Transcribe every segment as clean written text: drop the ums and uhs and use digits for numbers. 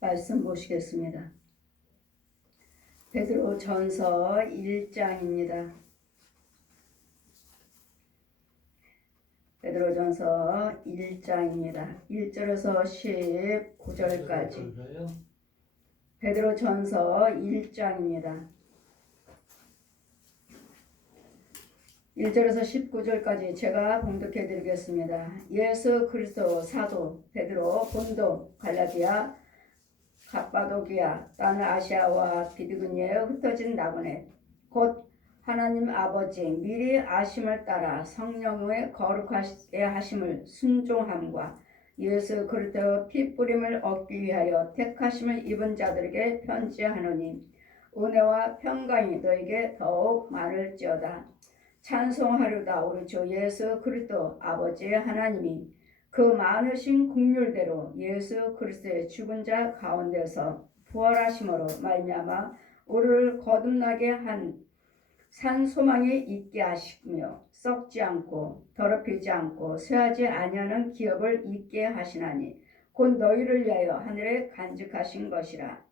말씀 보시겠습니다. 베드로 전서 1장입니다. 베드로 전서 1장입니다. 1절에서 19절까지. 베드로 전서 1장입니다. 1절에서 19절까지 제가 봉독해 드리겠습니다. 예수 그리스도 사도 베드로 본도 갈라디아 갑바도기아 땅 아시아와 비두니에 흩어진 나그네 곧 하나님 아버지 미리 아심을 따라 성령의 거룩하게 하심을 순종함과 예수 그리스도 피 뿌림을 얻기 위하여 택하심을 입은 자들에게 편지하노니 은혜와 평강이 너에게 더욱 많을지어다. 찬송하려다 우리 주 예수 그리스도 아버지 하나님이 그 많으신 긍휼대로 예수 그리스도의 죽은 자 가운데서 부활하심으로 말미암아 우리를 거듭나게 한 산 소망이 있게 하시며 썩지 않고 더럽히지 않고 쇠하지 아니하는 기업을 있게 하시나니 곧 너희를 위하여 하늘에 간직하신 것이라.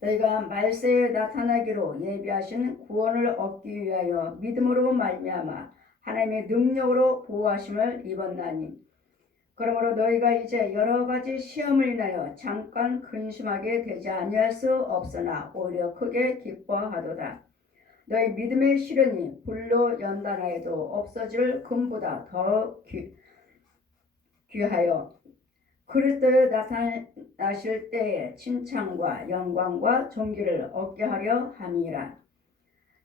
너희가 말세에 나타나기로 예비하신 구원을 얻기 위하여 믿음으로 말미암아 하나님의 능력으로 보호하심을 입었나니 그러므로 너희가 이제 여러 가지 시험을 인하여 잠깐 근심하게 되지 아니할 수 없으나 오히려 크게 기뻐하도다. 너희 믿음의 시련이 불로 연단하여도 없어질 금보다 더 귀하여 그리스도에 나타나실 때에 칭찬과 영광과 존귀를 얻게 하려 함이라.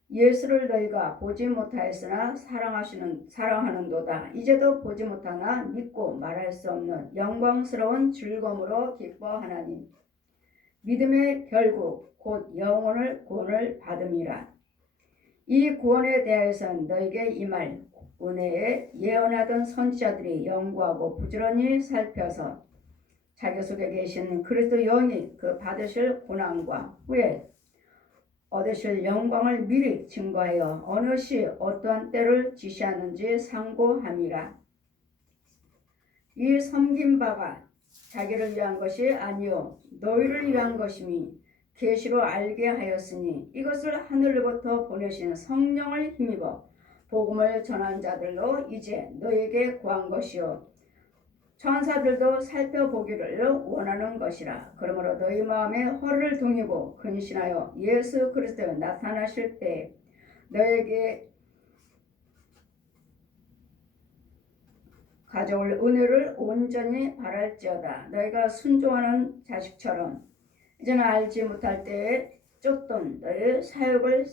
예수를 너희가 보지 못하였으나 사랑하는도다. 이제도 보지 못하나 믿고 말할 수 없는 영광스러운 즐거움으로 기뻐하나니 믿음의 결국 곧 영혼을 구원을 받음이라. 이 구원에 대하여서는 너에게 임할 은혜에 예언하던 선지자들이 연구하고 부지런히 살펴서 자기 속에 계신 그리스도 영이 그 받으실 고난과 후에 얻으실 영광을 미리 증거하여 어느 시 어떠한 때를 지시하는지 상고함이라. 이 섬긴 바가 자기를 위한 것이 아니요 너희를 위한 것이니 계시로 알게 하였으니 이것을 하늘로부터 보내신 성령을 힘입어 복음을 전한 자들로 이제 너에게 구한 것이요 천사들도 살펴보기를 원하는 것이라. 그러므로 너희 마음에 허를 동이고 근신하여 예수 그리스도에 나타나실 때 너에게 가져올 은혜를 온전히 바랄지어다. 너희가 순종하는 자식처럼 이제는 알지 못할 때에 쫓던 너희 사역을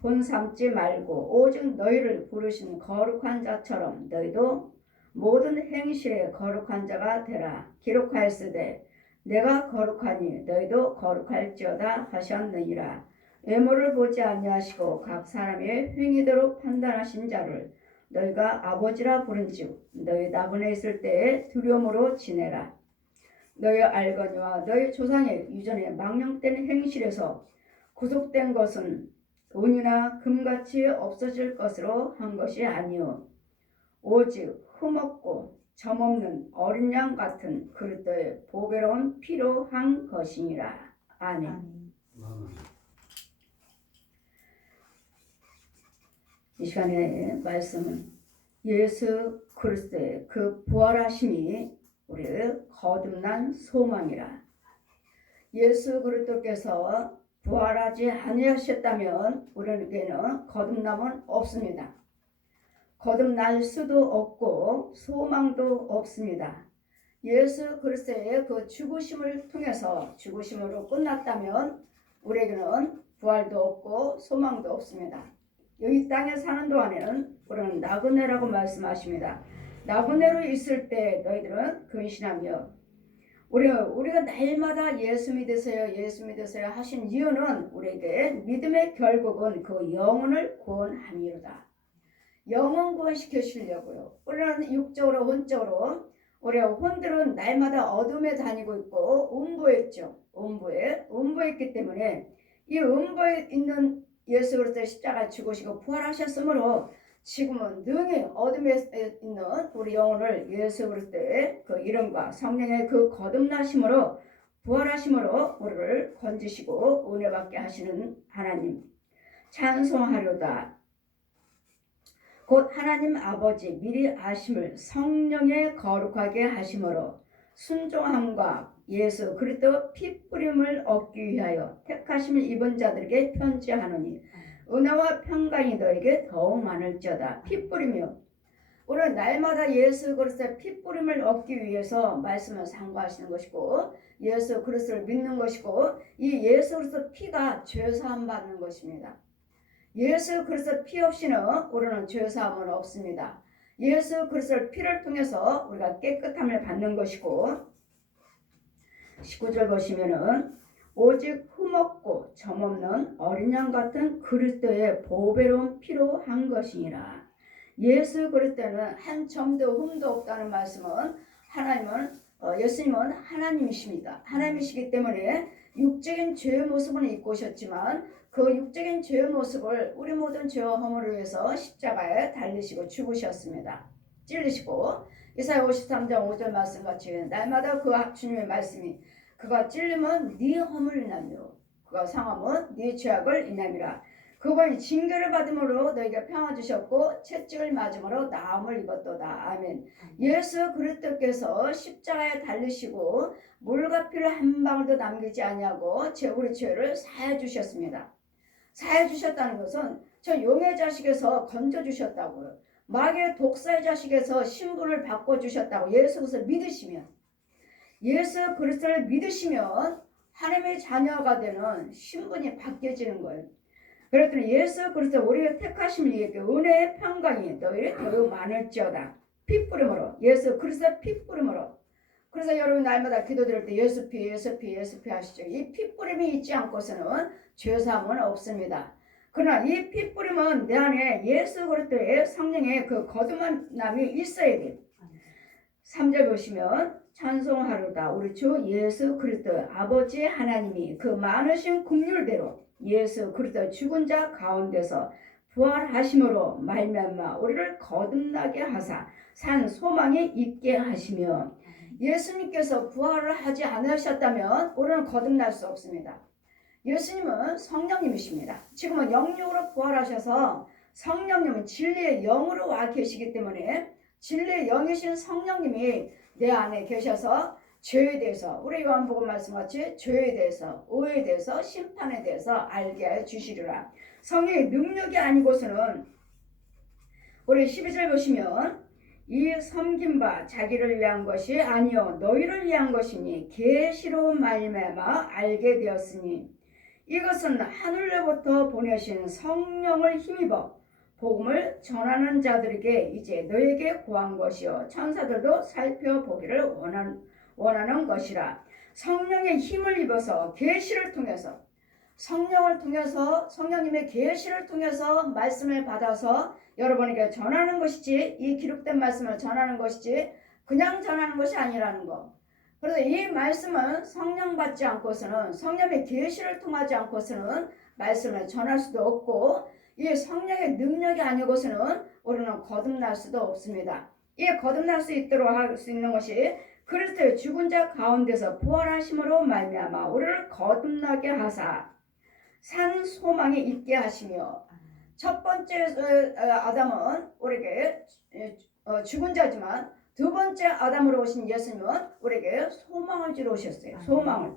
본삼지 말고 오직 너희를 부르신 거룩한 자처럼 너희도 모든 행실에 거룩한 자가 되라. 기록하였으되 내가 거룩하니 너희도 거룩할지어다 하셨느니라. 외모를 보지 아니하시고 각 사람의 행위대로 판단하신 자를 너희가 아버지라 부른즉 너희 나그네 있을 때에 두려움으로 지내라. 너희 알거니와 너희 조상의 이전에 망령된 행실에서 구속된 것은 돈이나 금같이 없어질 것으로 한 것이 아니요 오직 흠없고 점없는 어린 양 같은 그리스도의 보배로운 피로 한 것이니라. 아멘. 이 시간의 말씀은 예수 그리스도의 그 부활하심이 우리의 거듭난 소망이라. 예수 그리스도께서 부활하지 아니하셨다면 우리에게는 거듭남은 없습니다. 거듭날 수도 없고 소망도 없습니다. 예수 그리스도의 그 죽으심을 통해서 죽으심으로 끝났다면 우리에게는 부활도 없고 소망도 없습니다. 여기 땅에 사는 동안에는 우리는 나그네라고 말씀하십니다. 나그네로 있을 때 너희들은 근신하며 우리가 날마다 예수 믿으세요 하신 이유는 우리에게 믿음의 결국은 그 영혼을 구원함이로다. 영혼 구원시켜 주려고요. 우리는 육적으로 혼적으로 우리 혼들은 날마다 어둠에 다니고 있고 음부했죠. 음부했기 때문에 이 음부에 있는 예수 그리스도의 십자가 죽으시고 부활하셨으므로 지금은 능히 어둠에 있는 우리 영혼을 예수 그리스도의 그 이름과 성령의 그 거듭나심으로 부활하심으로 우리를 건지시고 은혜 받게 하시는 하나님 찬송하려다. 곧 하나님 아버지 미리 아심을 성령의 거룩하게 하심으로 순종함과 예수 그리스도 피 뿌림을 얻기 위하여 택하심을 입은 자들에게 편지하노니 은혜와 평강이 너에게 더욱 많을지어다. 피 뿌리며 우리는 날마다 예수 그리스도의 피 뿌림을 얻기 위해서 말씀을 상고하시는 것이고 예수 그리스도를 믿는 것이고 이 예수 그리스도 피가 죄사함 받는 것입니다. 예수 그리스도 피 없이는 우리는 죄사함은 없습니다. 예수 그리스도의 피를 통해서 우리가 깨끗함을 받는 것이고 19절 보시면은 오직 흠없고 점없는 어린 양 같은 그리스도의 보배로운 피로 한 것이니라. 예수 그리스도는 한 점도 흠도 없다는 말씀은 예수님은 하나님이십니다. 하나님이시기 때문에 육적인 죄의 모습은 입고 오셨지만 그 육적인 죄의 모습을 우리 모든 죄와 허물을 위해서 십자가에 달리시고 죽으셨습니다. 찔리시고 이사야 53장 5절 말씀같이 날마다 그 주님의 말씀이 그가 찔림은 네 허물을 인하며 그가 상함은 네 죄악을 인함이라. 그분이 징계를 받음으로 너에게 평화 주셨고 채찍을 맞음으로 나음을 입었도다. 아멘. 예수 그리스도께서 십자가에 달리시고 물과 피를 한 방울도 남기지 아니하고 우리 죄를 사해 주셨습니다. 사해 주셨다는 것은 저 용의 자식에서 건져 주셨다고요. 마귀의 독사의 자식에서 신분을 바꿔 주셨다고. 예수 그리스도를 믿으시면, 예수 그리스도를 믿으시면 하나님의 자녀가 되는 신분이 바뀌어지는 거예요. 그랬더니 예수 그리스도 우리의 택하심을 위해 은혜의 평강이 너희를 더욱 많을지어다. 피 뿌림으로, 예수 그리스도 피 뿌림으로. 그래서 여러분 날마다 기도드릴 때 예수 피 하시죠. 이 피 뿌림이 있지 않고서는 죄사함은 없습니다. 그러나 이 피 뿌림은 내 안에 예수 그리스도의 성령의 그 거듭남이 있어야 돼. 3절 보시면 찬송하로다. 우리 주 예수 그리스도 아버지 하나님이 그 많으신 긍휼대로 예수 그리스도 죽은 자 가운데서 부활하심으로 말미암아 우리를 거듭나게 하사 산 소망이 있게 하시며. 예수님께서 부활을 하지 않으셨다면 우리는 거듭날 수 없습니다. 예수님은 성령님이십니다. 지금은 영육으로 부활하셔서 성령님은 진리의 영으로 와 계시기 때문에 진리의 영이신 성령님이 내 안에 계셔서 죄에 대해서 우리 요한복음 말씀같이 죄에 대해서 의에 대해서 심판에 대해서 알게 해 주시리라. 성령의 능력이 아니고서는 우리 12절 보시면 이 섬긴 바 자기를 위한 것이 아니요 너희를 위한 것이니 계시로 말미암아 알게 되었으니 이것은 하늘로부터 보내신 성령을 힘입어 복음을 전하는 자들에게 이제 너에게 구한 것이요 천사들도 살펴보기를 원하는 것이라. 성령의 힘을 입어서 계시를 통해서 성령을 통해서 성령님의 계시를 통해서 말씀을 받아서 여러분에게 전하는 것이지 이 기록된 말씀을 전하는 것이지 그냥 전하는 것이 아니라는 거. 그래서 이 말씀은 성령 받지 않고서는 성령의 계시를 통하지 않고서는 말씀을 전할 수도 없고 이 성령의 능력이 아니고서는 우리는 거듭날 수도 없습니다. 이 거듭날 수 있도록 할 수 있는 것이 그리스도의 죽은 자 가운데서 부활하심으로 말미암아 우리를 거듭나게 하사 산 소망이 있게 하시며. 첫 번째 아담은 우리에게 죽은 자지만 두 번째 아담으로 오신 예수님은 우리에게 소망을 주러 오셨어요. 소망을.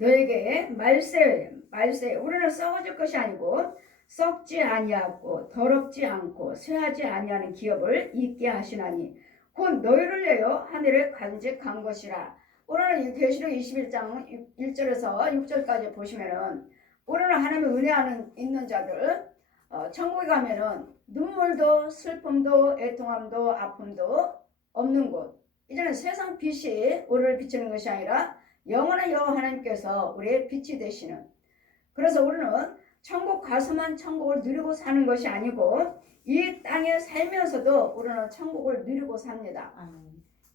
너에게 말세 우리는 썩어질 것이 아니고 썩지 아니하고 더럽지 않고 쇠하지 아니하는 기업을 있게 하시나니 곧 너희를 위하여 하늘에 간직한 것이라. 오늘은 이 계시록 21장 1절에서 6절까지 보시면은 우리는 하나님의 은혜 있는 자들 천국에 가면은 눈물도 슬픔도 애통함도 아픔도 없는 곳. 이제는 세상 빛이 우리를 비추는 것이 아니라 영원한 여호와 하나님께서 우리의 빛이 되시는. 그래서 우리는 천국 가서만 천국을 누리고 사는 것이 아니고 이 땅에 살면서도 우리는 천국을 누리고 삽니다.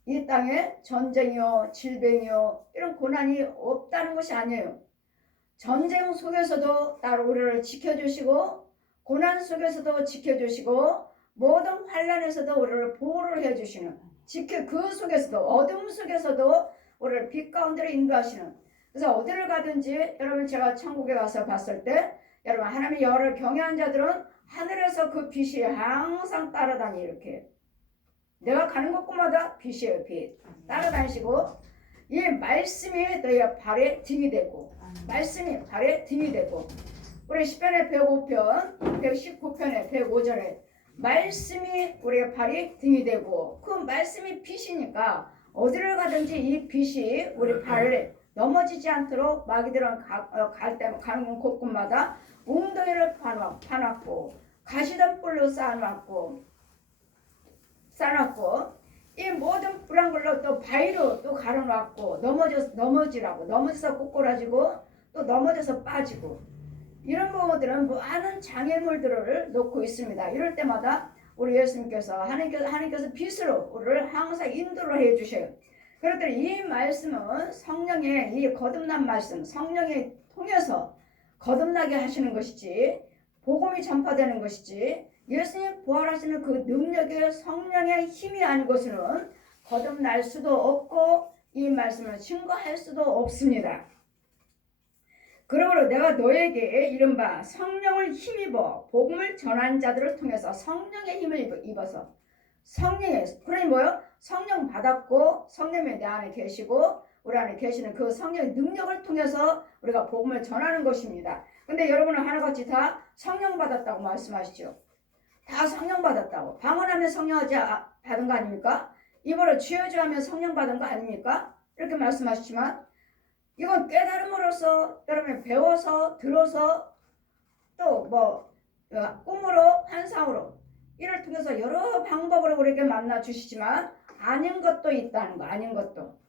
이 땅에 전쟁이요 질병이요 이런 고난이 없다는 것이 아니에요. 전쟁 속에서도 따로 우리를 지켜주시고 고난 속에서도 지켜주시고 모든 환난에서도 우리를 보호를 해주시는, 그 속에서도 어둠 속에서도 우리를 빛 가운데로 인도하시는. 그래서 어디를 가든지 여러분, 제가 천국에 가서 봤을 때 여러분, 하나님의 여를 경외한 자들은 하늘에서 그 빛이 항상 따라다니. 이렇게 내가 가는 곳마다 빛이에요. 빛 따라다니시고, 이 말씀이 너희의 발에 등이 되고, 말씀이 발에 등이 되고. 우리 시편의 105편 119편의 105절에 말씀이 우리의 발이 등이 되고, 그 말씀이 빛이니까 어디를 가든지 이 빛이 우리 발을 넘어지지 않도록 마귀들은 가는 곳곳마다 웅덩이를 파놨고 가시덤 뿔로 쌓아놨고, 이 모든 불한 걸로 또 바위로 또 가려놨고, 넘어져서 꼬꾸라지고 또 넘어져서 빠지고, 이런 부분들은 많은 장애물들을 놓고 있습니다. 이럴 때마다 우리 예수님께서 하나님께서 빛으로 우리를 항상 인도를 해주셔요. 그렇더니 이 말씀은 성령의 이 거듭난 말씀, 성령이 통해서 거듭나게 하시는 것이지, 복음이 전파되는 것이지, 예수님 부활하시는 그 능력의 성령의 힘이 아니고서는 거듭날 수도 없고 이 말씀을 증거할 수도 없습니다. 그러므로 내가 너에게 이른바 성령을 힘입어 복음을 전한 자들을 통해서 성령의 힘을 입어서, 그러니 뭐요? 성령 받았고 성령이 내 안에 계시고 우리 안에 계시는 그 성령의 능력을 통해서 우리가 복음을 전하는 것입니다. 근데 여러분은 하나같이 다 성령 받았다고 말씀하시죠. 다 성령 받았다고. 방언하면 성령 받은 거 아닙니까? 입으로 주여주하면 성령 받은 거 아닙니까? 이렇게 말씀하시지만, 이건 깨달음으로써 여러분 배워서 들어서 또 꿈으로 환상으로 이를 통해서 여러 방법으로 우리에게 만나 주시지만, 아닌 것도 있다는 거. 아닌 것도,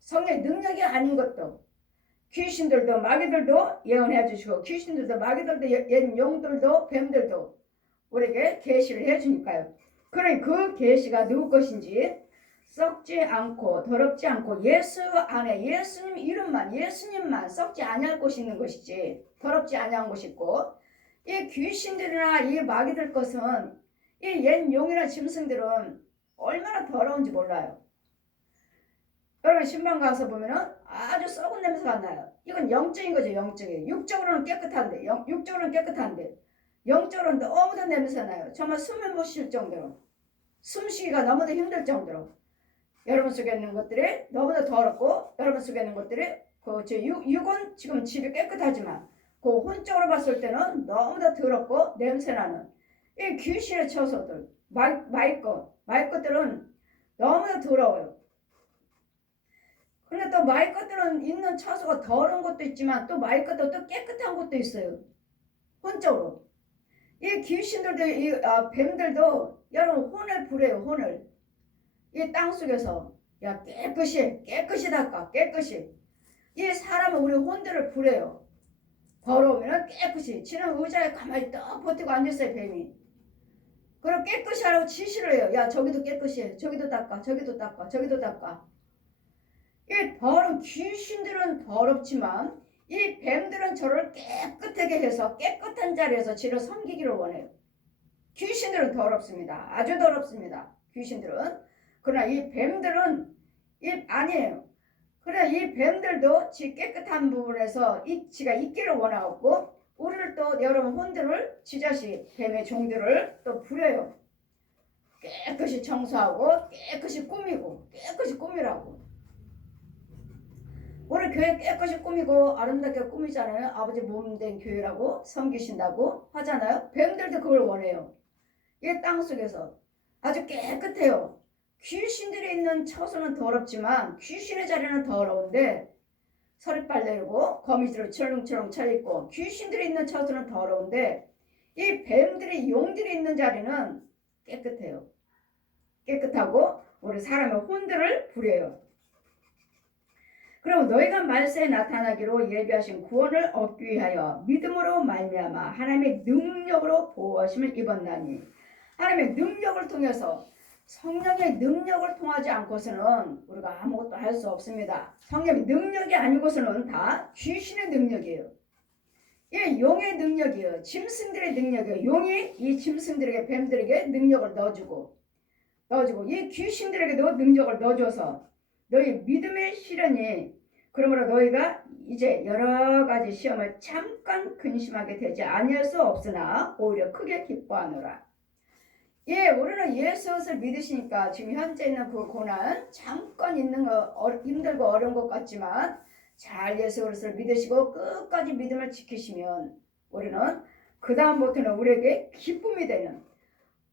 성령의 능력이 아닌 것도, 귀신들도 마귀들도 예언해 주시고, 귀신들도 마귀들도 옛 용들도 뱀들도 우리에게 계시를 해 주니까요. 그러니 그 계시가 누구 것인지, 썩지 않고 더럽지 않고 예수 안에 예수님 이름만, 예수님만 썩지 아니할 곳이 있는 것이지, 더럽지 아니한 곳이 있고, 이 귀신들이나 이 마귀들 것은, 이 옛 용이나 짐승들은 얼마나 더러운지 몰라요. 여러분 신방 가서 보면은 아주 썩은 냄새가 나요. 이건 영적인 거죠. 영적인. 육적으로는 깨끗한데, 영적으로는 너무도 냄새 나요. 정말 숨을 못 쉴 정도로, 숨쉬기가 너무도 힘들 정도로 여러분 속에 있는 것들이 너무나 더럽고, 여러분 속에 있는 것들이 육은 지금 집이 깨끗하지만 그 혼적으로 봤을 때는 너무나 더럽고 냄새나는 이 귀신의 처소들, 마이 것들은 너무나 더러워요. 근데 또 마이 것들은 있는 처소가 더러운 것도 있지만 또 마이 것도 또 깨끗한 것도 있어요. 혼적으로. 이 귀신들도 이 뱀들도 여러분 혼을 부려요. 혼을. 이 땅속에서 깨끗이 닦아. 깨끗이. 이 사람은 우리 혼들을 부려요. 더러우면 깨끗이. 지는 의자에 가만히 떡 버티고 앉았어요. 뱀이. 그럼 깨끗이 하라고 지시를 해요. 야, 저기도 깨끗이 해. 저기도 닦아. 저기도 닦아. 저기도 닦아. 이 더러운 귀신들은 더럽지만 이 뱀들은 저를 깨끗하게 해서 깨끗한 자리에서 지를 섬기기를 원해요. 귀신들은 더럽습니다. 아주 더럽습니다. 귀신들은. 그러나 이 뱀들은 아니에요. 그러나 이 뱀들도 지 깨끗한 부분에서 지가 있기를 원하고, 우리를 또 여러분 혼들을, 지 자식 뱀의 종들을 또 부려요. 깨끗이 청소하고 깨끗이 꾸미라고. 우리 교회 깨끗이 꾸미고 아름답게 꾸미잖아요. 아버지 몸된 교회라고 섬기신다고 하잖아요. 뱀들도 그걸 원해요. 이 땅속에서 아주 깨끗해요. 귀신들이 있는 처소는 더럽지만 귀신의 자리는 더러운데, 서리빨 내리고 거미줄을 철렁철렁 차있고 귀신들이 있는 처소는 더러운데, 이 뱀들이, 용들이 있는 자리는 깨끗해요. 깨끗하고 우리 사람의 혼들을 부려요. 그럼 너희가 말세에 나타나기로 예비하신 구원을 얻기 위하여 믿음으로 말미암아 하나님의 능력으로 보호하심을 입었나니, 하나님의 능력을 통해서, 성령의 능력을 통하지 않고서는 우리가 아무것도 할 수 없습니다. 성령의 능력이 아니고서는 다 귀신의 능력이에요. 이 용의 능력이요. 짐승들의 능력이요. 용이 이 짐승들에게 뱀들에게 능력을 넣어주고 이 귀신들에게도 능력을 넣어줘서 너희 믿음의 실현이 그러므로 너희가 이제 여러 가지 시험을 잠깐 근심하게 되지 아니할 수 없으나 오히려 크게 기뻐하노라. 예, 우리는 예수를 믿으시니까 지금 현재 있는 그 고난 잠깐 있는 거 힘들고 어려운 것 같지만 잘 예수 그리스도를 믿으시고 끝까지 믿음을 지키시면 우리는 그 다음부터는 우리에게 기쁨이 되는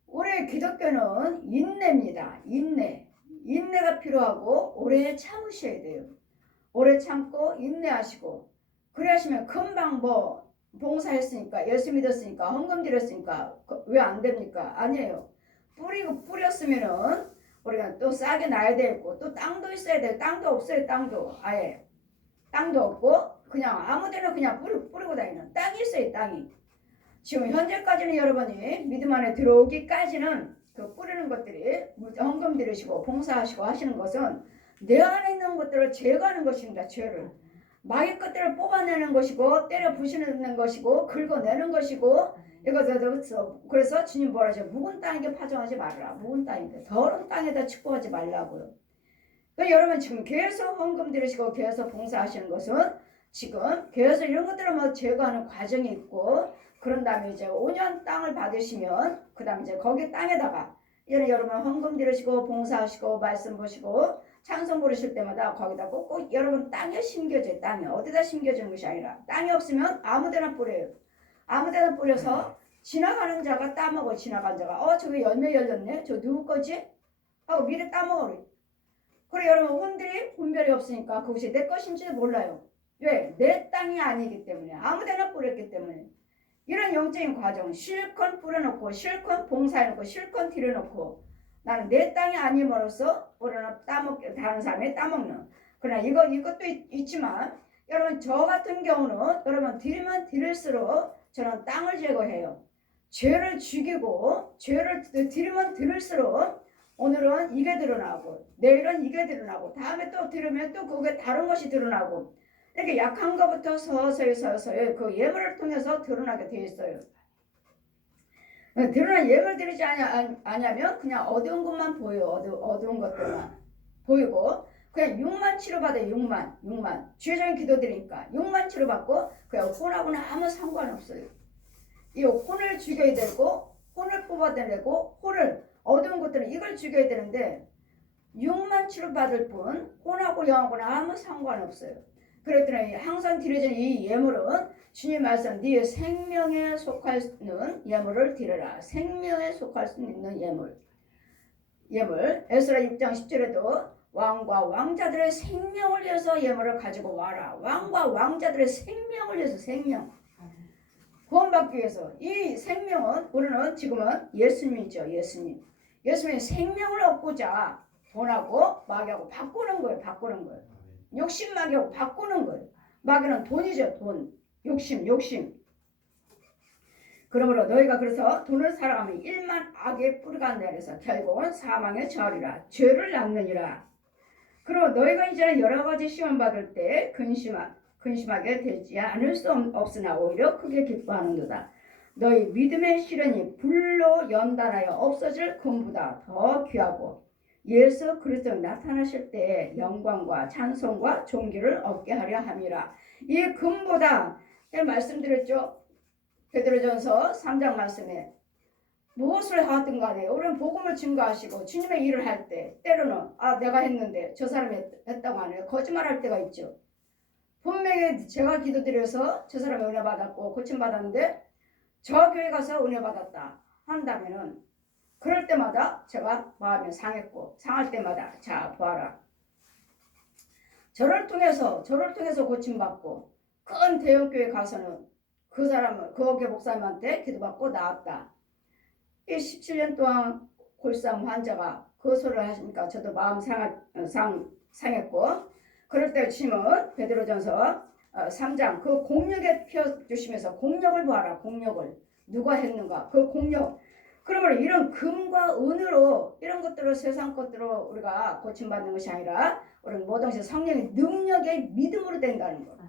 우리의 기독교는 인내입니다. 인내가 필요하고 오래 참으셔야 돼요. 오래 참고 인내하시고 그래 하시면 금방 뭐 봉사했으니까 예수 믿었으니까 헌금 드렸으니까 왜 안 됩니까? 아니에요. 뿌렸으면은 우리가 또 싸게 놔야 되고 또 땅도 있어야 돼요. 땅도 없어요. 땅도 아예 땅도 없고 그냥 아무데나 그냥 뿌리고 다니는 땅이 있어요. 땅이 지금 현재까지는 여러분이 믿음 안에 들어오기까지는 그 뿌리는 것들이 헌금 드리시고 봉사하시고 하시는 것은 내 안에 있는 것들을 제거하는 것입니다. 죄를 마귀 것들을 뽑아내는 것이고 때려 부시는 것이고 긁어내는 것이고 그래서 주님 뭐라 하죠? 묵은 땅에게 파종하지 말라. 묵은 땅인데 더러운 땅에다 축복하지 말라고요. 그러니까 여러분 지금 계속 헌금 드리시고 계속 봉사하시는 것은 지금 계속 이런 것들을 뭐 제거하는 과정이 있고 그런 다음에 이제 5년 땅을 받으시면 그 다음에 이제 거기 땅에다가 여러분 헌금 드리시고 봉사하시고 말씀 보시고 찬송 부르실 때마다 거기다 꼭 여러분 땅에 심겨져요. 땅에 어디다 심겨주는 것이 아니라 땅이 없으면 아무데나 뿌려요. 아무데나 뿌려서 지나가는 자가 따먹어. 지나간 자가 저기 열매 열렸네. 저 누구 거지? 하고 미리 따먹어요. 그래 여러분 혼들이 분별이 없으니까 그것이 내 것인지도 몰라요. 왜? 내 땅이 아니기 때문에 아무데나 뿌렸기 때문에 이런 영적인 과정 실컷 뿌려놓고 실컷 봉사해놓고 실컷 들여놓고 나는 내 땅이 아님으로써 우리는 따먹게 다른 사람이 따먹는 그러나 이것도 있지만 여러분 저 같은 경우는 여러분 드리면 드릴수록 저는 땅을 제거해요. 죄를 죽이고 죄를 드리면 드릴수록 오늘은 이게 드러나고 내일은 이게 드러나고 다음에 또 들으면 또 그게 다른 것이 드러나고 이렇게 약한 것부터 서서히 그 예물을 통해서 드러나게 되어 있어요. 드러난 예물 드리지 않으면 그냥 어두운 것만 보여요. 어두운 것들만 보이고 그냥 6만 치료받아요. 6만 주의적인 기도 드리니까 6만 치료받고 그냥 혼하고는 아무 상관없어요. 이 혼을 죽여야 되고 혼을 뽑아내고 혼을 어두운 것들은 이걸 죽여야 되는데 6만 치료받을 뿐 혼하고 영하고는 아무 상관없어요. 그랬더니 항상 드려지는 이 예물은 주님 말씀 네 생명에 속할 수 있는 예물을 드려라. 생명에 속할 수 있는 예물 에스라 6장 10절에도 왕과 왕자들의 생명을 위해서 예물을 가지고 와라. 왕과 왕자들의 생명을 위해서 생명 구원받기 위해서 이 생명은 우리는 지금은 예수님이죠. 예수님의 생명을 얻고자 돈하고 마귀하고 바꾸는 거예요. 욕심 마귀하고 바꾸는 거예요. 마귀는 돈이죠. 돈. 욕심. 그러므로 너희가 그래서 돈을 사랑하면 일만 악의 뿌리가 내려서 결국은 사망에 처하리라. 죄를 낳느니라. 그리고 너희가 이제 여러 가지 시험 받을 때 근심하게 되지 않을 수 없으나 오히려 크게 기뻐하는도다. 너희 믿음의 시련이 불로 연단하여 없어질 금보다 더 귀하고 예수 그리스도 나타나실 때에 영광과 찬송과 존귀를 얻게 하려 함이라. 이 금보다 말씀드렸죠. 베드로전서 3장 말씀에 무엇을 하든 간에 우리는 복음을 증거하시고 주님의 일을 할 때 때로는 내가 했는데 저 사람이 했다고 하네요. 거짓말할 때가 있죠. 분명히 제가 기도드려서 저 사람이 은혜 받았고 고침받았는데 저 교회 가서 은혜 받았다 한다면은 그럴 때마다 제가 마음이 상했고 상할 때마다 자 보아라. 저를 통해서 고침받고 큰 대형교회 가서는 그 사람은 그 어깨 목사님한테 기도받고 나왔다. 이 17년 동안 골상 환자가 그 소리를 하시니까 저도 마음 상했고 그럴 때 주님은 베드로전서 3장 그 공력에 펴주시면서 공력을 보아라. 공력을 누가 했는가 그 공력. 그러면 이런 금과 은으로 이런 것들로 세상 것들로 우리가 고침받는 것이 아니라 우리는 모든 것이 성령의 능력의 믿음으로 된다는 것.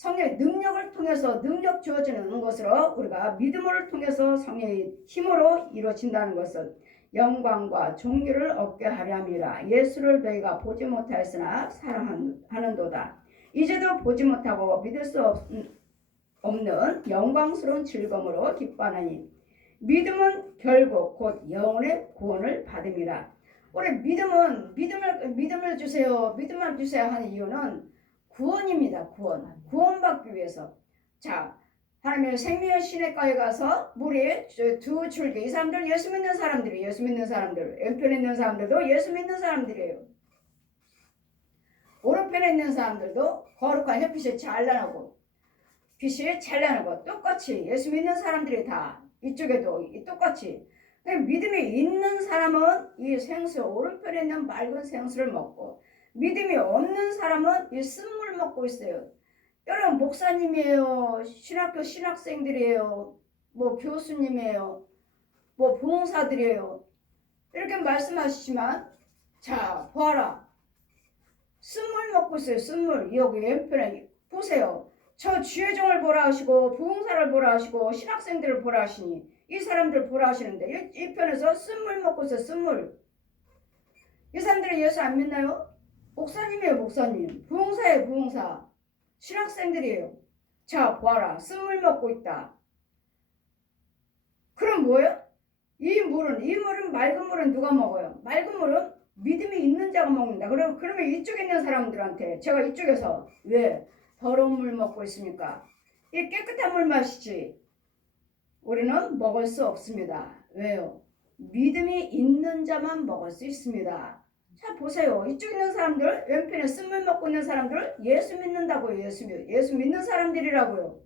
성령의 능력을 통해서 능력 주어지는 것으로 우리가 믿음을 통해서 성령의 힘으로 이루어진다는 것은 영광과 존귀를 얻게 하려 함이라. 예수를 너희가 보지 못하였으나 사랑하는도다. 이제도 보지 못하고 믿을 수 없는 영광스러운 즐거움으로 기뻐하니 믿음은 결국 곧 영혼의 구원을 받음이라. 우리 믿음을 주세요. 믿음을 주세요 하는 이유는 구원입니다. 구원받기 위해서. 자, 하나님의 생명의 시냇가에 가서 물이 두 줄기. 이 사람들 예수 믿는 사람들. 왼편에 있는 사람들도 예수 믿는 사람들이에요. 오른편에 있는 사람들도 거룩한 햇빛이 찬란하고 빛이 찬란하고 똑같이 예수 믿는 사람들이 다 이쪽에도 똑같이. 믿음이 있는 사람은 이 생수, 오른편에 있는 맑은 생수를 먹고, 믿음이 없는 사람은 이 쓴물 먹고 있어요. 여러분 목사님이에요, 신학교 신학생들이에요, 뭐 교수님이에요, 뭐 부흥사들이에요. 이렇게 말씀하시지만, 자 보아라, 쓴물 먹고 있어요. 쓴물. 여기 왼편에 보세요. 저 주의 종을 보라 하시고 부흥사를 보라 하시고 신학생들을 보라 하시니 이 사람들 보라 하시는데 이 편에서 쓴물 먹고 있어요. 쓴물. 이 사람들이 예수 안 믿나요? 목사님이에요. 목사님. 부흥사예요. 부흥사. 신학생들이에요. 자 보아라, 쓴물 먹고 있다. 그럼 뭐예요? 이 물은 맑은 물은 누가 먹어요? 맑은 물은 믿음이 있는 자가 먹는다. 그러면 이쪽에 있는 사람들한테 제가 이쪽에서 왜 더러운 물 먹고 있습니까? 이 깨끗한 물 마시지. 우리는 먹을 수 없습니다. 왜요? 믿음이 있는 자만 먹을 수 있습니다. 자 보세요. 이쪽에 있는 사람들, 왼편에 쓴물 먹고 있는 사람들 예수 믿는다고요. 예수 믿는 사람들이라고요.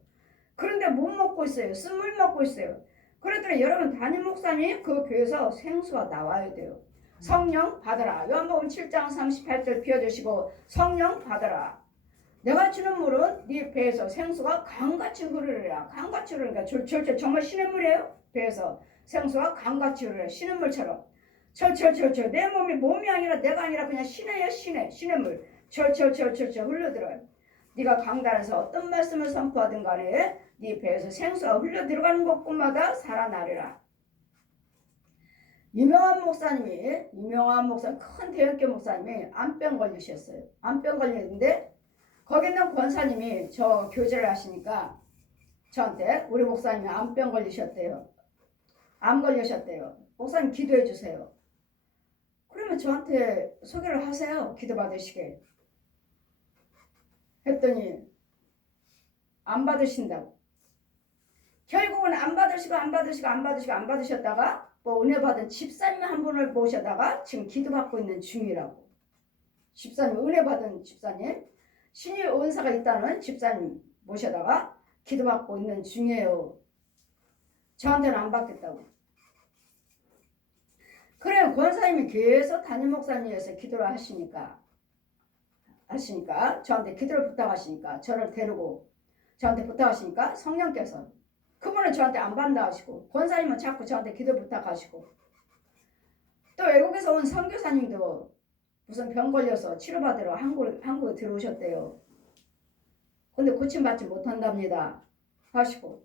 그런데 못 먹고 있어요. 쓴물 먹고 있어요. 그랬더니 여러분 담임 목사님 그 교회에서 생수가 나와야 돼요. 성령 받아라. 요한복음 7장 38절 피워주시고 성령 받아라. 내가 주는 물은 네 배에서 생수가 강같이 흐르리라. 강같이 흐르니까 정말 신의 물이에요. 배에서 생수가 강같이 흐르리라. 신의 물처럼 철철철철. 내 몸이 아니라 내가 아니라 그냥 신의 물 철철철철철 흘러들어요. 네가 강단에서 어떤 말씀을 선포하든 간에 네 배에서 생수가 흘러들어가는 곳곳마다 살아나리라. 유명한 목사님, 큰 대형교 목사님이 암병 걸리셨어요. 암병 걸리는데 거기 있는 권사님이 저 교제를 하시니까 저한테 우리 목사님이 암병 걸리셨대요. 암 걸리셨대요. 목사님 기도해 주세요. 그러면 저한테 소개를 하세요. 기도 받으시게. 했더니 안 받으신다고. 결국은 안 받으시다가 뭐 은혜 받은 집사님 한 분을 모셔다가 지금 기도받고 있는 중이라고. 집사님, 은혜 받은 집사님, 신의 은사가 있다는 집사님 모셔다가 기도받고 있는 중이에요. 저한테는 안 받겠다고. 그래, 권사님이 계속 담임 목사님에서 기도를 하시니까 저한테 기도를 부탁하시니까 저를 데리고 저한테 부탁하시니까 성령께서 그분은 저한테 안 받는다 하시고 권사님은 자꾸 저한테 기도 부탁하시고 또 외국에서 온 선교사님도 무슨 병 걸려서 치료받으러 한국에 들어오셨대요. 근데 고침받지 못한답니다 하시고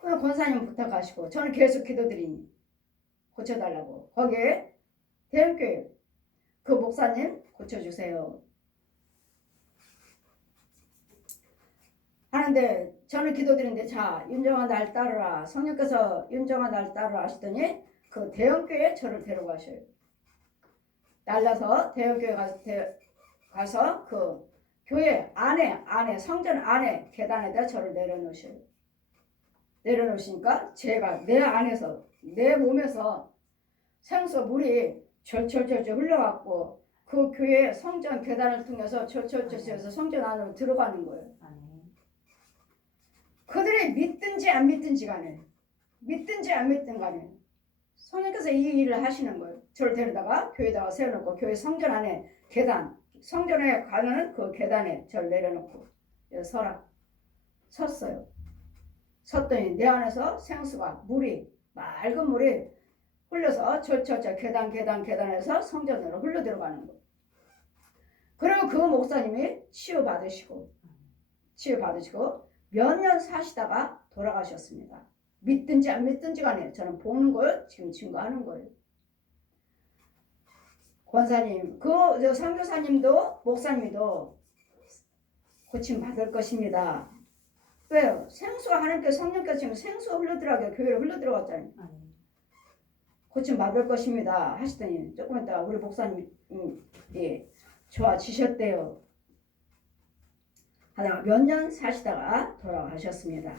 그냥 권사님 부탁하시고 저는 계속 기도드리니 고쳐달라고. 거기에 대형교회 그 목사님 고쳐주세요 하는데 저는 기도드리는데 자 윤정아 날 따르라. 성령께서 윤정아 날 따르라 하시더니 그 대형교회에 저를 데려가셔요. 날라서 대형교회 가서 그 교회 안에 성전 안에 계단에다 저를 내려놓으셔요. 내려놓으시니까 제가 내 안에서 내 몸에서 생수 물이 절절절절 흘러갖고 그 교회 성전 계단을 통해서 절절절절해서 성전 안으로 들어가는 거예요. 그들이 믿든지 안 믿든지 간에 성령께서 이 일을 하시는 거예요. 저를 데려다가 교회에다가 세워놓고 교회 성전 안에 계단, 성전에 가는 그 계단에 저를 내려놓고 섰어요. 섰더니 내 안에서 생수가 맑은 물이 흘러서 저 계단에서 성전으로 흘러 들어가는 거예요. 그리고 그 목사님이 치유받으시고 치유받으시고 몇 년 사시다가 돌아가셨습니다. 믿든지 안 믿든지 간에 저는 보는 걸 지금 증거하는 거예요. 권사님, 그 선교사님도 목사님도 고침 받을 것입니다. 왜요? 생수가 하나님께서 성령께서 지금 생수가 흘러들어가게 교회로 흘러들어갔잖아요. 고침 받을 것입니다 하시더니 조금 있다가 우리 목사님이 좋아지셨대요. 하다가 몇 년 사시다가 돌아가셨습니다.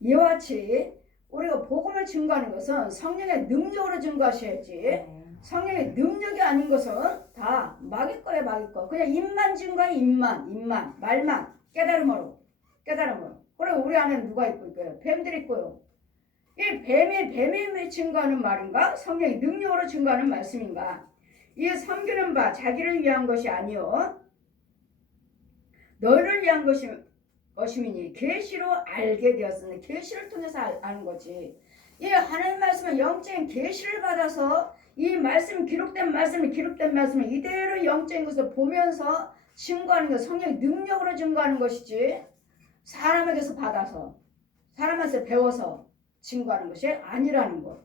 이와 같이 우리가 복음을 증거하는 것은 성령의 능력으로 증거하셔야지, 성령의 능력이 아닌 것은 다 막일 거예요. 막일 거. 그냥 입만 증거해. 입만 말만 깨달음으로. 그리고 우리 안에는 누가 있고요? 뱀들이 있고요. 이 뱀이 증거하는 말인가? 성령의 능력으로 증거하는 말씀인가? 이 섬기는 바 자기를 위한 것이 아니요 너를 위한 것이니 계시로 알게 되었으니, 계시를 통해서 아는 거지. 이 하나님 말씀은 영적인 계시를 받아서 이 말씀 기록된 말씀을 이대로 영적인 것을 보면서 증거하는 것, 성령의 능력으로 증거하는 것이지 사람에게서 받아서 사람한테 배워서 증거하는 것이 아니라는 것.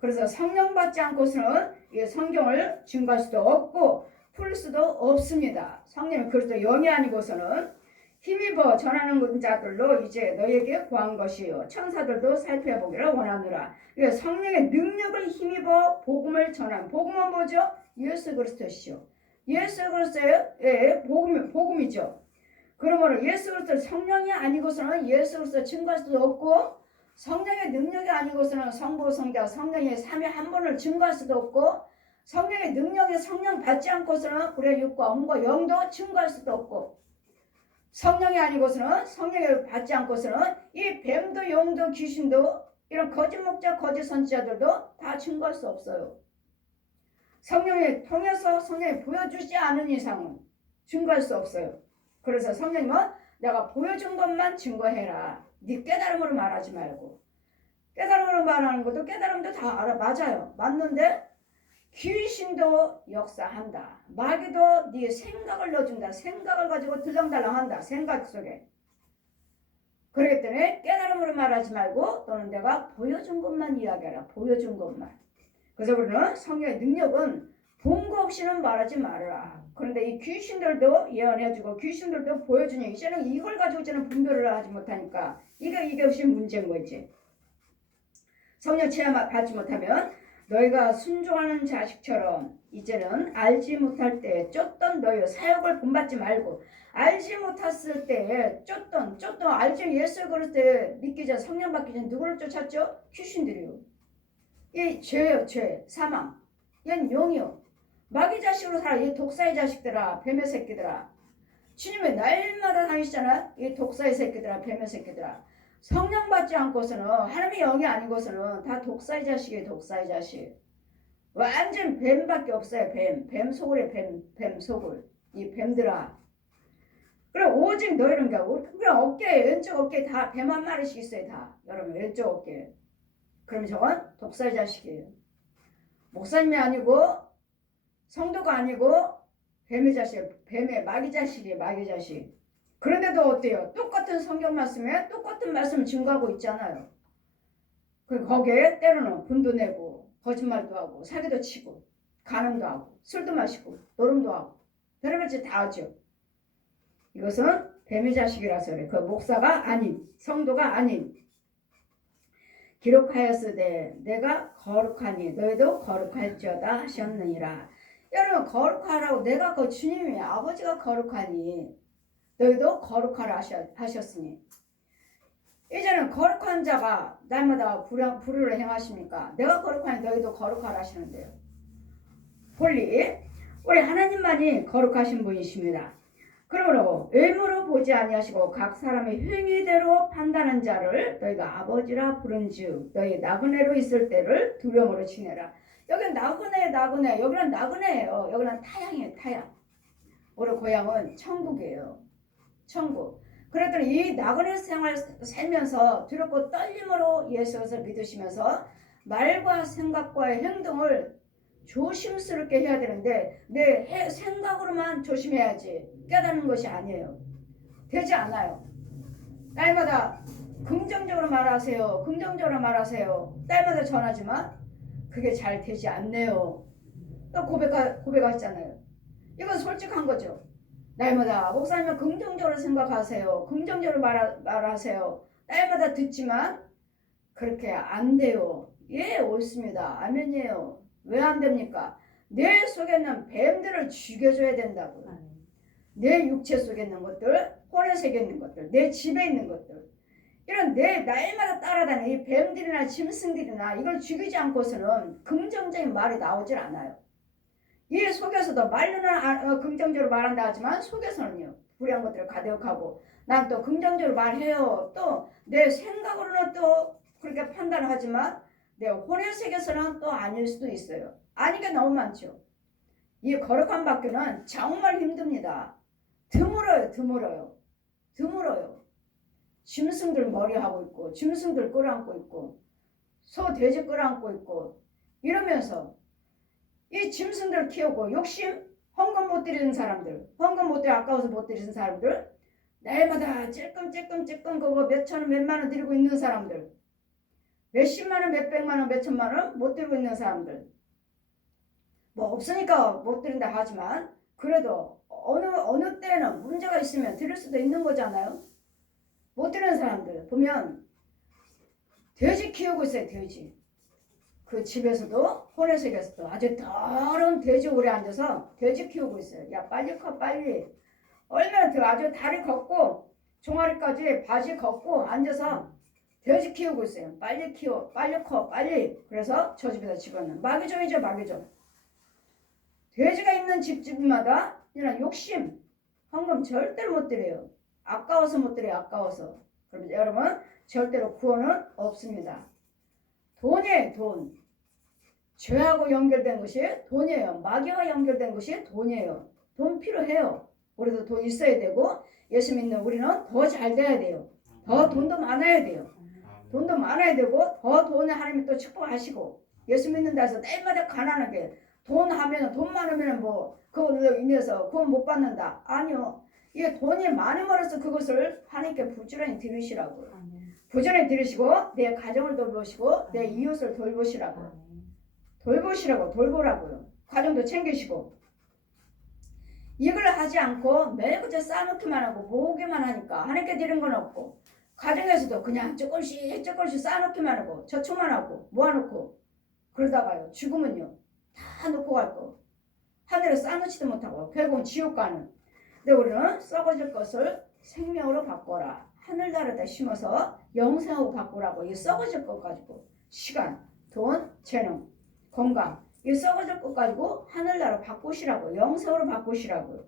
그래서 성령 받지 않고서는 이 성경을 증거할 수도 없고 풀 수도 없습니다. 성령이 그리스도 영이 아니고서는 힘입어 전하는 자들로 이제 너에게 구한 것이요 천사들도 살펴보기를 원하노라. 성령의 능력을 힘입어 복음을 전하는, 복음은 뭐죠? 예수 그리스도시요. 예수 그리스도의 복음이죠. 그러므로 예수 그리스도 성령이 아니고서는 예수 그리스도 증거할 수도 없고, 성령의 능력이 아니고서는 성부 성자 성령의 삼위 한 분을 증거할 수도 없고, 성령의 능력에 성령 받지 않고서는 우리의 육과 혼과 영도 증거할 수도 없고, 성령이 아니고서는 성령을 받지 않고서는 이 뱀도 용도 귀신도 이런 거짓 목자 거짓 선지자들도 다 증거할 수 없어요. 성령을 통해서 성령이 보여주지 않은 이상은 증거할 수 없어요. 그래서 성령님은 내가 보여준 것만 증거해라. 네 깨달음으로 말하지 말고. 깨달음으로 말하는 것도 깨달음도 다 알아. 맞아요. 맞는데 귀신도 역사한다. 마귀도 네 생각을 넣어준다. 생각을 가지고 들렁달렁한다. 생각 속에. 그렇기 때문에 깨달음으로 말하지 말고 또는 내가 보여준 것만 이야기하라. 보여준 것만. 그래서 우리는 성령의 능력은 본 거 없이는 말하지 말아라. 그런데 이 귀신들도 예언해주고 귀신들도 보여주니 이제는 이걸 가지고 이제는 분별을 하지 못하니까 이게 없이 문제인 거지. 성령 체험 받지 못하면 너희가 순종하는 자식처럼 이제는 알지 못할 때에 쫓던 너희 사역을 본받지 말고, 알지 못했을 때에 쫓던 알지 예수 그리스도 믿기 전 성령 받기 전 누구를 쫓았죠? 귀신들이요. 이 죄요, 죄, 사망. 얘는 용이요. 마귀 자식으로 살아. 이 독사의 자식들아, 뱀의 새끼들아. 주님의 날마다 다니시잖아. 이 독사의 새끼들아, 뱀의 새끼들아. 성령 받지 않고서는, 하나님의 영이 아니고서는 다 독사의 자식이에요. 독사의 자식. 완전 뱀밖에 없어요. 뱀 소굴에 뱀 소굴. 이 뱀들아. 그럼 오직 너희는 그냥 어깨에, 왼쪽 어깨에 다 뱀 한 마리씩 있어요. 다. 여러분 왼쪽 어깨에. 그럼 저건 독사의 자식이에요. 목사님이 아니고 성도가 아니고 뱀의 자식, 뱀의 마귀 자식이에요. 마귀 자식. 그런데도 어때요? 똑같은 성경 말씀에 똑같은 말씀을 증거하고 있잖아요. 거기에 때로는 분도 내고 거짓말도 하고 사기도 치고 간음도 하고 술도 마시고 노름도 하고 별의별 다 하죠. 이것은 뱀의 자식이라서 그래. 그 목사가 아닌, 성도가 아닌. 기록하였으되 내가 거룩하니 너희도 거룩할지어다 하셨느니라. 여러분 거룩하라고, 내가 그 주님이 아버지가 거룩하니 너희도 거룩하라 하셨으니, 이제는 거룩한 자가 날마다 불의를 행하십니까? 내가 거룩하니 너희도 거룩하라 하시는데요. 홀리 우리 하나님만이 거룩하신 분이십니다. 그러므로 외모로 보지 아니하시고 각 사람의 행위대로 판단한 자를 너희가 아버지라 부른즉 너희 나그네로 있을 때를 두려움으로 지내라. 여기는 나그네, 여기는 나그네예요. 여기는 타양이에요. 타양. 우리 고향은 천국이에요. 천국. 그랬더니 이 나그네 생활 살면서 두렵고 떨림으로 예수를 믿으시면서 말과 생각과의 행동을 조심스럽게 해야 되는데 내 생각으로만 조심해야지 깨닫는 것이 아니에요. 되지 않아요. 날마다 긍정적으로 말하세요. 긍정적으로 말하세요. 날마다 전하지만 그게 잘 되지 않네요. 또 고백하셨잖아요. 이건 솔직한 거죠. 날마다 목사님은 긍정적으로 생각하세요. 긍정적으로 말하세요. 날마다 듣지만 그렇게 안 돼요. 예, 옳습니다. 아멘이에요. 왜 안 됩니까? 내 속에 있는 뱀들을 죽여줘야 된다고요. 내 육체 속에 있는 것들, 혼의 세계에 있는 것들, 내 집에 있는 것들, 이런 내 날마다 따라다니는 이 뱀들이나 짐승들이나 이걸 죽이지 않고서는 긍정적인 말이 나오질 않아요. 이 속에서도 말로는 긍정적으로 말한다 하지만 속에서는요, 불의한 것들을 가득하고, 난 또 긍정적으로 말해요. 또 내 생각으로는 또 그렇게 판단을 하지만 내 혼의 세계에서는 또 아닐 수도 있어요. 아니게 너무 많죠. 이 거룩한 바뀌는 정말 힘듭니다. 드물어요. 짐승들 머리하고 있고, 짐승들 끌어안고 있고, 소 돼지 끌어안고 있고, 이러면서 이 짐승들 키우고 욕심, 헌금 못 드리는 사람들, 헌금 못 드려 아까워서 못 드리는 사람들, 날마다 찔끔찔끔 그거 몇천 원 몇만 원 드리고 있는 사람들, 몇십만 원 몇백만 원 몇천만 원 못 드리고 있는 사람들, 뭐 없으니까 못 드린다 하지만 그래도 어느 때는 문제가 있으면 드릴 수도 있는 거잖아요. 못 드리는 사람들 보면 돼지 키우고 있어요. 돼지. 그 집에서도 혼의 세계에서도 아주 더러운 돼지 오래 앉아서 돼지 키우고 있어요. 야 빨리 커 빨리. 얼마나 더 아주 다리 걷고 종아리까지 바지 걷고 앉아서 돼지 키우고 있어요. 빨리 키워 빨리 커 빨리. 그래서 저 집에다 집어넣는 마귀종이죠. 마귀종. 돼지가 있는 집마다 이런 욕심, 헌금 절대로 못 드려요. 아까워서 못 드려요. 아까워서. 그러면 여러분 절대로 구원은 없습니다. 돈이에요. 돈. 죄하고 연결된 것이 돈이에요. 마귀와 연결된 것이 돈이에요. 돈 필요해요. 우리도 돈 있어야 되고 예수 믿는 우리는 더 잘 돼야 돼요. 더 돈도 많아야 돼요. 돈도 많아야 되고 더 돈을 하나님이 또 축복하시고 예수 믿는다 해서 날마다 가난하게 돈 많으면 뭐 그걸로 인해서 구원 못 받는다. 아니요. 이게 돈이 많이 벌어서 그것을 하나님께 부지런히 드리시라고요. 부지런히 드리시고 내 가정을 돌보시고 내 이웃을 돌보시라고요. 돌보라고요. 가정도 챙기시고 이걸 하지 않고 매일 그저 쌓아놓기만 하고 모으기만 하니까 하나님께 드린 건 없고 가정에서도 그냥 조금씩 쌓아놓기만 하고 저축만 하고 모아놓고 그러다가요 죽으면요 다 놓고 갈 거 하늘에 쌓아놓지도 못하고 결국은 지옥 가는. 근데 우리는 썩어질 것을 생명으로 바꿔라. 하늘나라에다 심어서 영생으로 바꾸라고. 이 썩어질 것 가지고 시간, 돈, 재능, 건강 이 썩어질 것 가지고 하늘나라 바꾸시라고. 영생으로 바꾸시라고요.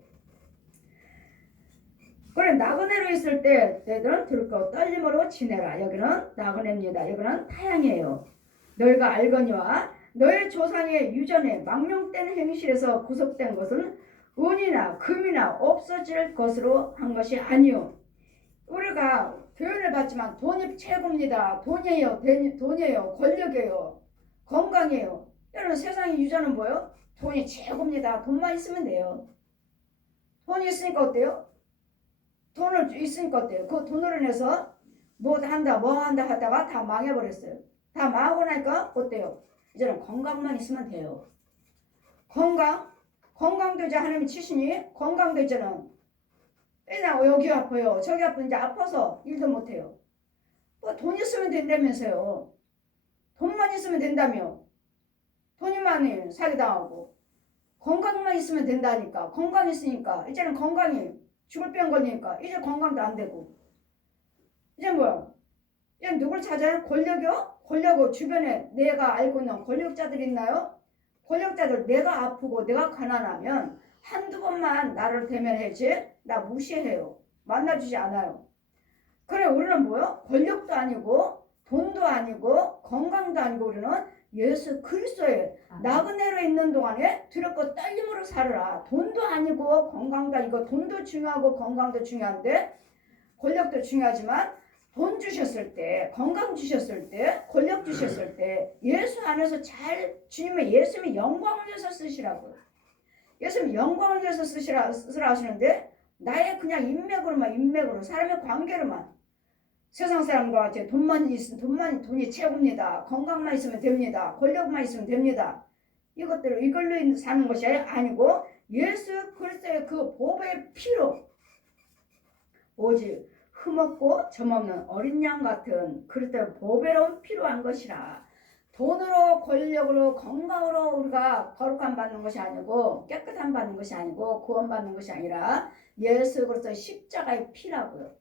그래 나그네로 있을 때 너희들은 들고 떨림으로 지내라. 여기는 나그네입니다. 여기는 타향이에요. 너희가 알거니와 너희 조상의 유전에 망령된 행실에서 구속된 것은 은이나 금이나 없어질 것으로 한 것이 아니요. 우리가 교훈을 받지만 돈이 최고입니다. 돈이에요. 권력이에요. 건강이에요. 여러분 세상의 유전은 뭐예요? 돈이 최고입니다. 돈만 있으면 돼요. 돈이 있으니까 어때요? 돈을 있으니까 어때요? 그 돈으로 인해서 뭐 한다 하다가 다 망해버렸어요. 다 망하고 나니까 어때요? 이제는 건강만 있으면 돼요. 건강도 이제 하나님이 치시니 건강도 이제는 그냥 여기 아파요. 저기 아픈데 아파서 일도 못해요. 뭐 돈 있으면 된다면서요. 돈만 있으면 된다며. 돈이 많이 사기당하고 건강만 있으면 된다니까. 건강 있으니까 이제는 건강이 죽을 병 걸리니까 이제 건강도 안 되고 이제 뭐야? 이제 누굴 찾아요? 권력이요? 권력은 주변에 내가 알고 있는 권력자들 있나요? 권력자들 내가 아프고 내가 가난하면 한두 번만 나를 대면하지 나 무시해요. 만나주지 않아요. 그래 우리는 뭐요? 권력도 아니고 돈도 아니고 건강도 아니고 우리는 예수 그리스도의 나그네로 있는 동안에 두렵고 떨림으로 살아라. 돈도 아니고 건강도 아니고 돈도 중요하고 건강도 중요한데 권력도 중요하지만 돈 주셨을 때, 건강 주셨을 때, 권력 주셨을 때 예수 안에서 잘 주님의 예수님의 영광을 위해서 쓰시라고요. 예수님 영광을 위해서 쓰라 하시는데 나의 그냥 인맥으로 사람의 관계로만 세상 사람과 같이 돈이 최고입니다. 건강만 있으면 됩니다. 권력만 있으면 됩니다. 이걸로 사는 것이 아니고 예수 그리스도의 그 보배의 피로 오직 흠없고 점없는 어린 양 같은 그리스도의 보배로운 필요한 것이라. 돈으로 권력으로 건강으로 우리가 거룩함 받는 것이 아니고 깨끗함 받는 것이 아니고 구원 받는 것이 아니라 예수 그리스도의 십자가의 피라고요.